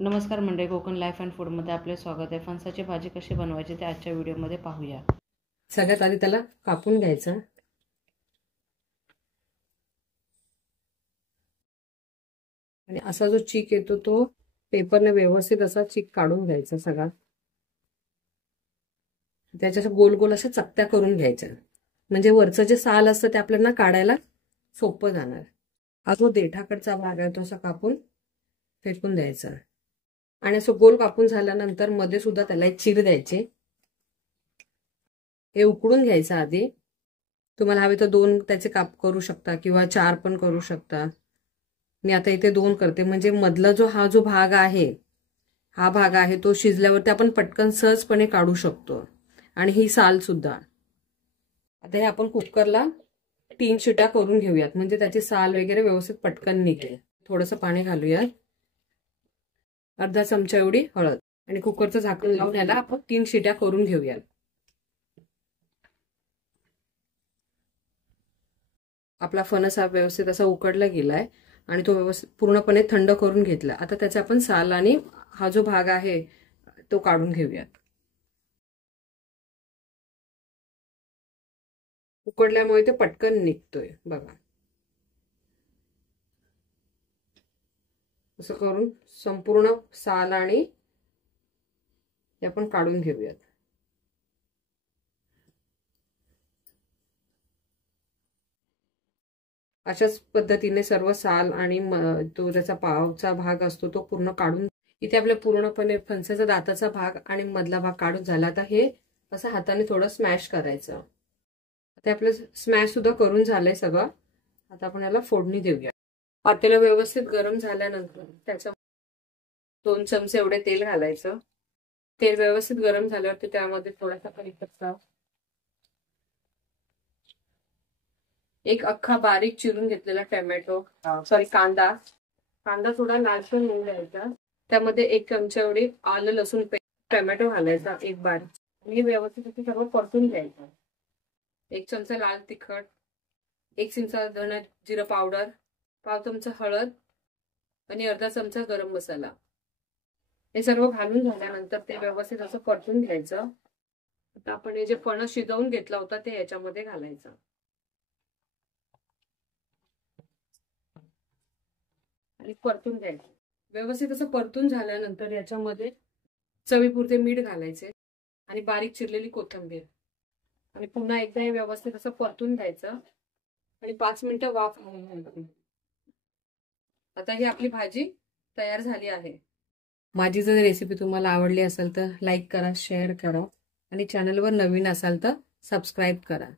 नमस्कार मंडळी, Konkan life and फूडमध्ये आपले स्वागत आहे। फणसाची भाजी कशी बनवायची ते आजच्या व्हिडिओमध्ये पाहूया। सगळ्यात आधी त्याला कापून घ्यायचं आणि असा जो चीक येतो तो पेपरने व्यवस्थित असा चीक काढून घ्यायचा सगळा। त्याच्या गोल गोल अशा चकत्या करून घ्यायच्या, म्हणजे वरचं जे साल असतं ते आपल्याला काढायला सोपं जाणार। हा जो देठाकडचा भाग आहे तो असा कापून फेकून द्यायचा आणि असं गोल कापून झाल्यानंतर मध्ये सुद्धा त्याला एक चीर द्यायची। हे उकडून घ्यायचं आधी। तुम्हाला हवे तर 2 त्याचे काप करू शकता किंवा 4 पण करू शकता। मी आता इथे 2 करते, म्हणजे मधला जो भाग आहे तो शिजल्यावरती आपण पटकन सहजपणे काढू शकतो। आणि ही साल सुद्धा। आता हे आपण कुकरला 3 शिट्या करून घेऊयात, म्हणजे त्याची साल वगैरे व्यवस्थित पटकन निघेल। थोडंसं पाणी घालूयात, अर्धा चमचा एवढी हळद, आणि कुकरचं झाकण लावून याला आपण 3 शिट्या करून घेऊयात। आपला फणस हा व्यवस्थित असा उकडला गेलाय आणि तो व्यवस्थित पूर्णपणे थंड करून घेतला। आता त्याचे आपण साल आणि हा जो भाग आहे तो काढून घेऊयात। उकडल्यामुळे ते पटकन निघतोय बघा। असं करून संपूर्ण साल आणि हे आपण काढून घेऊयात। अशाच पद्धतीने सर्व साल आणि तो ज्याचा पावचा भाग असतो तो पूर्ण काढून, इथे आपल्या पूर्णपणे फणसाचा दाताचा भाग आणि मधला भाग काढून झाला। आता हे असं हाताने थोडं स्मॅश करायचं। आता आपलं स्मॅश सुद्धा करून झालंय सगळं। आता आपण याला फोडणी देऊया। पातेलं व्यवस्थित गरम झाल्यानंतर त्याच्या 2 चमचे एवढे तेल घालायचं। तेल व्यवस्थित गरम झाल्यावर त्यामध्ये थोडासा कढीपत्ता, एक अख्खा बारीक चिरून घेतलेला कांदा थोडा लालसर होऊन द्यायचा। त्यामध्ये 1 चमचा एवढी आलं लसूण पेस्ट, टोमॅटो घालायचा एक बारीक, आणि व्यवस्थित सर्व परतून घ्यायचं। 1 चमचा लाल तिखट, 1 चमचा धना जिरा पावडर, पाव चमचा हळद आणि अर्धा चमचा गरम मसाला, हे सर्व घालून झाल्यानंतर ते व्यवस्थित असं परतून घ्यायचं। आता आपण हे जे फणस शिजवून घेतला होता ते याच्यामध्ये घालायचं आणि परतून घ्यायचं। व्यवस्थित असं परतून झाल्यानंतर याच्यामध्ये चवीपुरते मीठ घालायचे आणि बारीक चिरलेली कोथिंबीर, आणि पुन्हा एकदा हे व्यवस्थित असं परतून घ्यायचं आणि 5 मिनिटं वाफ घ्यायची। आता ही आपली भाजी तयार झाली आहे। माझी जर रेसिपी तुम्हाला आवडली असेल तर लाईक करा, शेअर करा, आणि चॅनलवर नवीन असाल तर सबस्क्राईब करा।